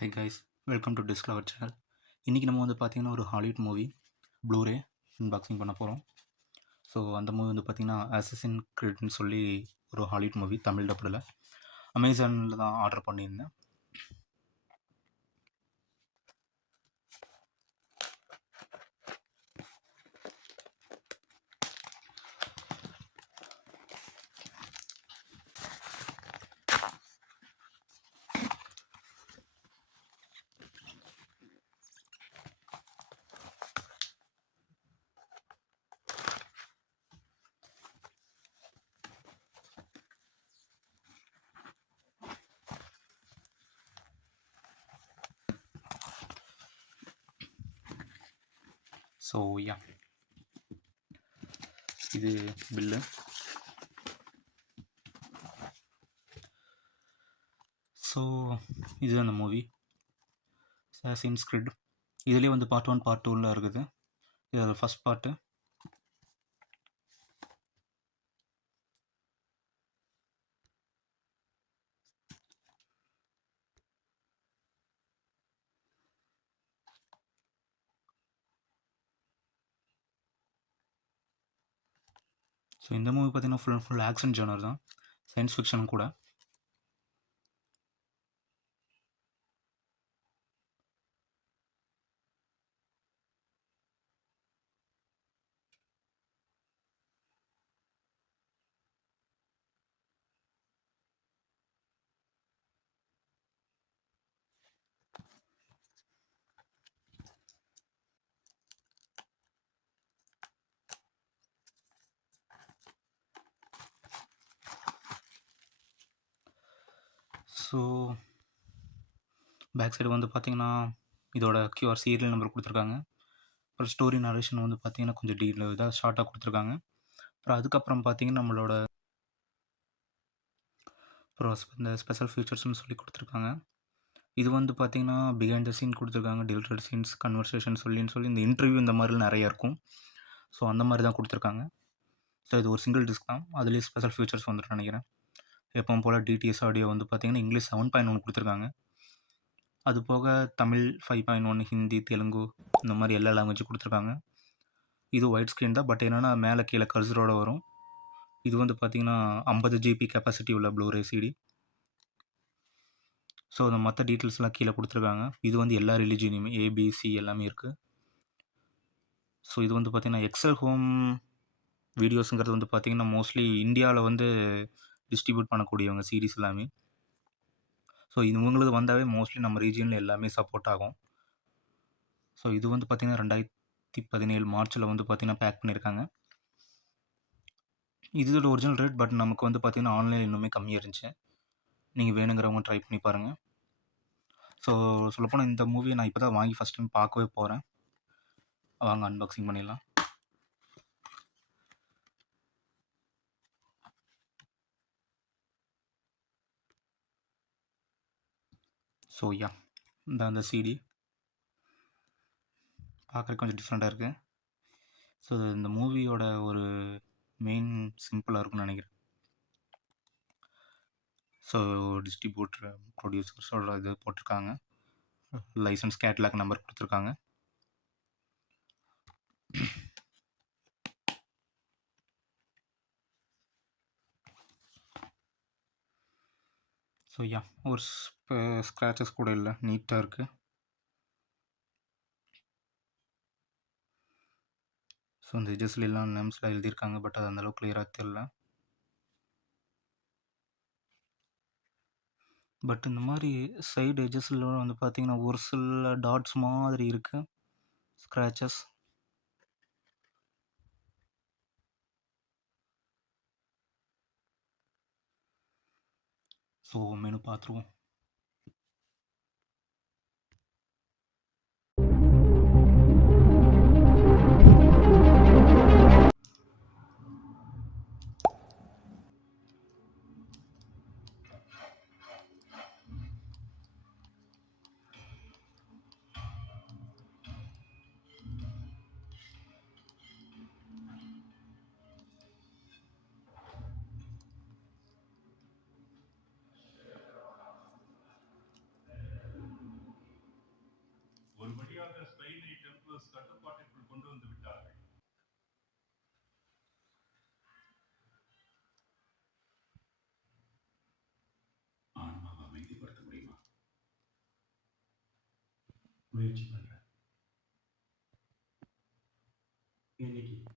Hi guys, welcome to discover channel. இன்றைக்கி நம்ம வந்து பார்த்திங்கன்னா ஒரு ஹாலிவுட் மூவி ப்ளூரே அன்பாக்சிங் பண்ண போகிறோம். ஸோ அந்த மூவி வந்து பார்த்திங்கன்னா அசசின் கிரீட்னு சொல்லி ஒரு ஹாலிவுட் மூவி தமிழ் டப்பில் அமேசானில் தான் ஆர்டர் பண்ணியிருந்தேன். ஸோ யா, இது பில்லு. ஸோ இது அந்த மூவி அசசின்ஸ் கிரீட். இதுலேயே வந்து பார்ட் 1 பார்ட் 2லாம் இருக்குது. இது ஃபஸ்ட் பார்ட்டு. ஸோ இந்த மூவி பார்த்திங்கன்னா ஃபுல் ஆக்ஷன் ஜானர் தான், சயின்ஸ் ஃபிக்ஷன் கூட. ஸோ பேக் சைடு வந்து பார்த்திங்கன்னா இதோட கியூஆர் சீரியல் நம்பர் கொடுத்துருக்காங்க. அப்புறம் ஸ்டோரி நரேஷன் வந்து பார்த்திங்கன்னா கொஞ்சம் இதாக ஷார்ட்டாக கொடுத்துருக்காங்க. அப்புறம் அதுக்கப்புறம் பார்த்திங்கன்னா நம்மளோட அப்புறம் இந்த ஸ்பெஷல் ஃபீச்சர்ஸ்னு சொல்லி கொடுத்துருக்காங்க. இது வந்து பார்த்திங்கன்னா பிஹைண்ட் த சீன் கொடுத்துருக்காங்க, டிலிட்டட் சீன்ஸ், கன்வர்சேஷன் சொல்லி இந்த இன்டர்வியூ இந்த மாதிரிலாம் நிறையா இருக்கும். ஸோ அந்த மாதிரி தான் கொடுத்துருக்காங்க. ஸோ இது ஒரு சிங்கிள் டிஸ்க் தான், அதுலேயே ஸ்பெஷல் ஃபீச்சர்ஸ் வந்துட்டு நினைக்கிறேன். எப்பவும் போல் டிடிஎஸ் ஆடியோ வந்து பார்த்திங்கன்னா இங்கிலீஷ் 7.1 கொடுத்துருக்காங்க. அது போக தமிழ் 5.1, ஹிந்தி, தெலுங்கு இந்த மாதிரி எல்லா லாங்குவேஜும் கொடுத்துருக்காங்க. இது ஒயிட் ஸ்க்ரீன் தான், பட் என்னென்னா மேலே கீழே கர்சரோடு வரும். இது வந்து பார்த்திங்கன்னா 50 GB கெப்பாசிட்டி உள்ள ப்ளூரே சிடி. ஸோ அந்த மற்ற டீட்டெயில்ஸ்லாம் கீழே கொடுத்துருக்காங்க. இது வந்து எல்லா ரிலீஜியனுமே ஏபிசி எல்லாமே இருக்குது. ஸோ இது வந்து பார்த்திங்கன்னா எக்ஸல் ஹோம் வீடியோஸுங்கிறது வந்து பார்த்திங்கன்னா மோஸ்ட்லி இந்தியாவில் வந்து டிஸ்ட்ரிபியூட் பண்ணக்கூடியவங்க சீரிஸ் எல்லாமே. ஸோ இவங்களுக்கு வந்தாவே மோஸ்ட்லி நம்ம ரீஜியனில் எல்லாமே சப்போர்ட் ஆகும். ஸோ இது வந்து பார்த்திங்கன்னா 2017 மார்ச்சில் வந்து பார்த்திங்கன்னா பேக் பண்ணியிருக்காங்க. இதோட ஒரிஜினல் ரேட், பட் நமக்கு வந்து பார்த்திங்கன்னா ஆன்லைனில் இன்னுமே கம்மியாக இருந்துச்சு. நீங்கள் வேணுங்கிறவங்க ட்ரை பண்ணி பாருங்கள். ஸோ சொல்லப்போனால் இந்த மூவியை நான் இப்போ தான் வாங்கி ஃபஸ்ட் டைம் பார்க்கவே போகிறேன். வாங்க அன்பாக்சிங் பண்ணிடலாம். ஸோ யா, அந்த சிடி பார்க்குறதுக்கு கொஞ்சம் டிஃப்ரெண்ட்டாக இருக்குது. ஸோ இந்த மூவியோட ஒரு மெயின் சிம்பிளாக இருக்கும்னு நினைக்கிறேன். ஸோ டிஸ்ட்ரிபியூட்டர் ப்ரொடியூசர்ஸோட இது போட்டிருக்காங்க, லைசன்ஸ் கேட்லாக் நம்பர் கொடுத்துருக்காங்க. ஸோ யா, ஒரு ஸ்க்ராச்சஸ் கூட இல்லை, நீட்டாக இருக்குது. ஸோ இந்த எஜஸ்லாம் நேம்ஸ்லாம் எழுதியிருக்காங்க, பட் அது அந்தளவுக்கு கிளியராக தெரியல. பட் இந்த மாதிரி சைடு எஜஸில் வந்து பார்த்திங்கன்னா ஒரு சில டாட்ஸ் மாதிரி இருக்குது, ஸ்க்ராச்சஸ். ஸோ மெனு பார்த்துருவோம். வழியாக ஸ்பெயினை டெம்ப்ளர்ஸ் கட்டுப்பாட்டிற்குள் கொண்டு வந்து விட்டார்கள். ஆன்மாவை அமைதிப்படுத்த முடியுமா? முயற்சி பண்றேன். இன்னைக்கு